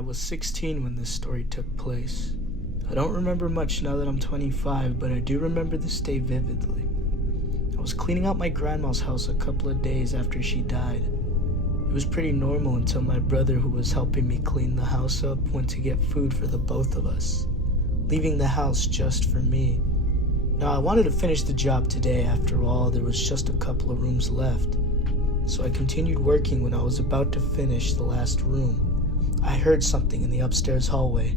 I was 16 when this story took place. I don't remember much now that I'm 25, but I do remember this day vividly. I was cleaning out my grandma's house a couple of days after she died. It was pretty normal until my brother, who was helping me clean the house up, went to get food for the both of us, leaving the house just for me. Now, I wanted to finish the job today. After all, there was just a couple of rooms left. So I continued working. When I was about to finish the last room, I heard something in the upstairs hallway.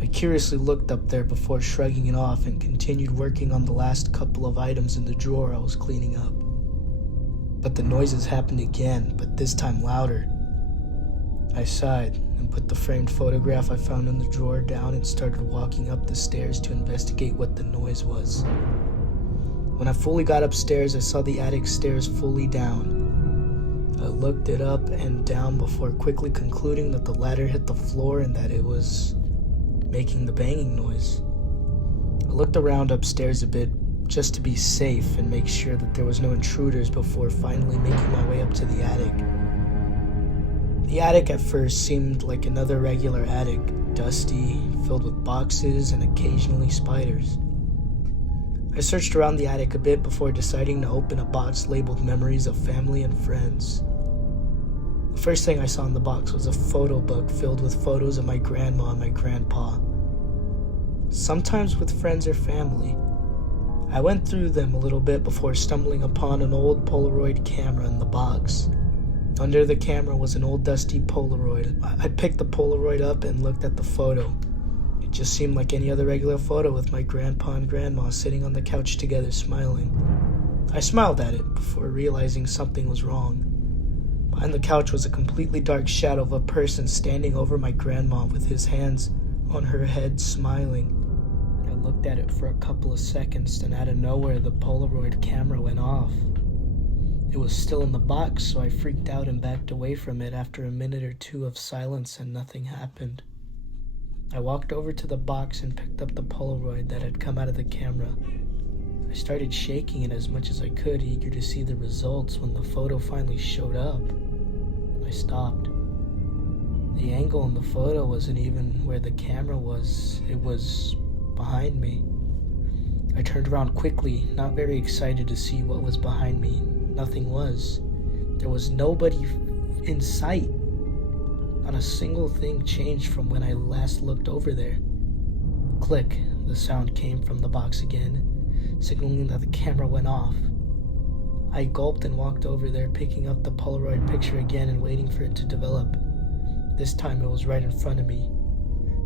I curiously looked up there before shrugging it off and continued working on the last couple of items in the drawer I was cleaning up. But the noises happened again, but this time louder. I sighed and put the framed photograph I found in the drawer down and started walking up the stairs to investigate what the noise was. When I fully got upstairs, I saw the attic stairs fully down. I looked it up and down before quickly concluding that the ladder hit the floor and that it was making the banging noise. I looked around upstairs a bit just to be safe and make sure that there was no intruders before finally making my way up to the attic. The attic at first seemed like another regular attic, dusty, filled with boxes and occasionally spiders. I searched around the attic a bit before deciding to open a box labeled Memories of Family and Friends. The first thing I saw in the box was a photo book filled with photos of my grandma and my grandpa, sometimes with friends or family. I went through them a little bit before stumbling upon an old Polaroid camera in the box. Under the camera was an old dusty Polaroid. I picked the Polaroid up and looked at the photo. It just seemed like any other regular photo with my grandpa and grandma sitting on the couch together smiling. I smiled at it before realizing something was wrong. Behind the couch was a completely dark shadow of a person standing over my grandma with his hands on her head smiling. I looked at it for a couple of seconds, and out of nowhere the Polaroid camera went off. It was still in the box, so I freaked out and backed away from it after a minute or two of silence and nothing happened. I walked over to the box and picked up the Polaroid that had come out of the camera. I started shaking it as much as I could, eager to see the results. When the photo finally showed up, I stopped. The angle in the photo wasn't even where the camera was. It was behind me. I turned around quickly, not very excited to see what was behind me. Nothing was. There was nobody in sight. Not a single thing changed from when I last looked over there. Click, the sound came from the box again, signaling that the camera went off. I gulped and walked over there, picking up the Polaroid picture again and waiting for it to develop. This time it was right in front of me,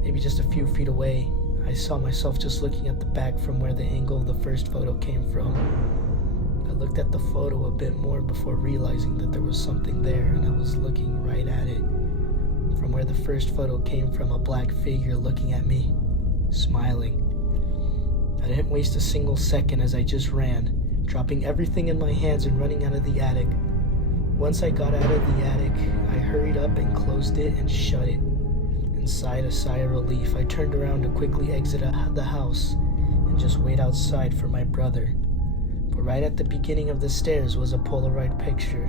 maybe just a few feet away. I saw myself just looking at the back from where the angle of the first photo came from. I looked at the photo a bit more before realizing that there was something there, and I was looking right at it. From where the first photo came from, a black figure looking at me, smiling. I didn't waste a single second as I just ran, dropping everything in my hands and running out of the attic. Once I got out of the attic, I hurried up and closed it and shut it. Inside, a sigh of relief, I turned around to quickly exit the house and just wait outside for my brother. But right at the beginning of the stairs was a Polaroid picture.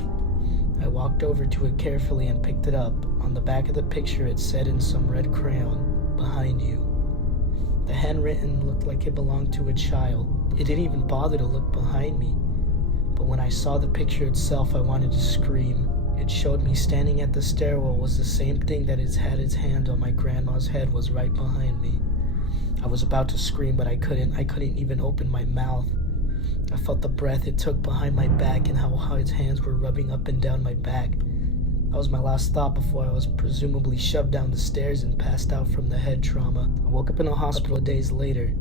I walked over to it carefully and picked it up. On the back of the picture, it said in some red crayon, "Behind you." The handwritten looked like it belonged to a child. It didn't even bother to look behind me. But when I saw the picture itself, I wanted to scream. It showed me standing at the stairwell was the same thing that had its hand on my grandma's head was right behind me. I was about to scream, but I couldn't even open my mouth. I felt the breath it took behind my back and how its hands were rubbing up and down my back. That was my last thought before I was presumably shoved down the stairs and passed out from the head trauma. I woke up in a hospital days later.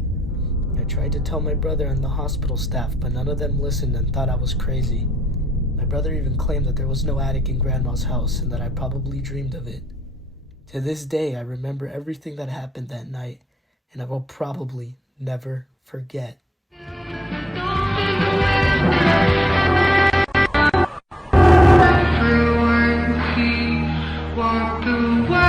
I tried to tell my brother and the hospital staff, but none of them listened and thought I was crazy. My brother even claimed that there was no attic in Grandma's house and that I probably dreamed of it. To this day, I remember everything that happened that night, and I will probably never forget. Everyone he walked away.